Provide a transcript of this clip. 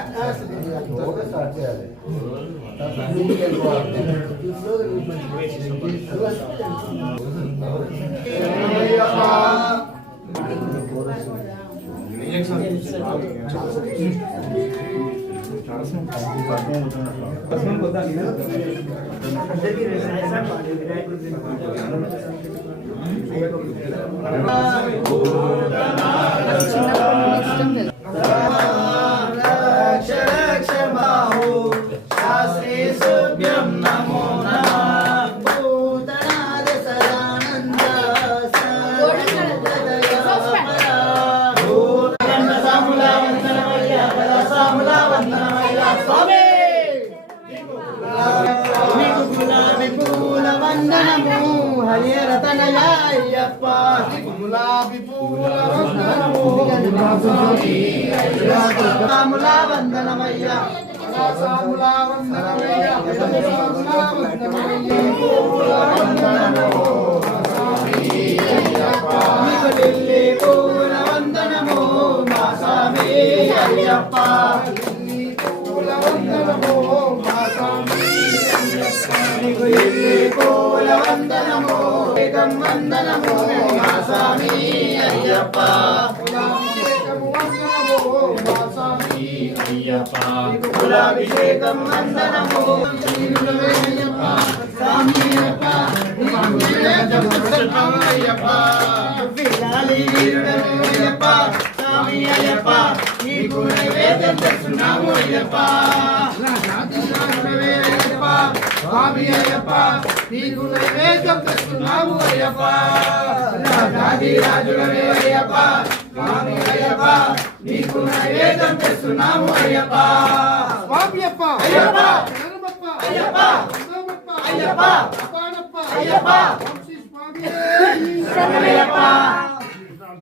Start చేయాలి. హరిరతనయ్యప్ప గులాబీ పూల వందనము సాములా వందనమయ్య సాములా వందనమయ్య సాములా వందనము మీకు ఢిల్లీ పూల వందనము మా స్వామి అయ్యప్ప పూల వందనము మా స్వామి మీకు ఢిల్లీ పూల వందనము వందనము మా స్వామి అయ్యప్ప కులాభిషేకం వందనము అయ్యప్ప స్వామి అయ్యప్ప పిల్లాలి వీరుడయ్యప్ప స్వామి అయ్యప్ప నీకు నైవేద్యం చేస్తున్నాము అయ్యప్ప స్వామి అయ్యప్ప నీకు నైవేద్యం చేస్తున్నాము అయ్యప్ప రాజాది రాజులవే అయ్యప్ప స్వామి అయ్యప్ప నీకు నైవేద్యం చేస్తున్నాము అయ్యప్ప స్వామి అయ్యప్ప అయ్యప్ప అయ్యప్ప అయ్యప్ప అయ్యప్ప అయ్యప్ప స్వామి అయ్యప్ప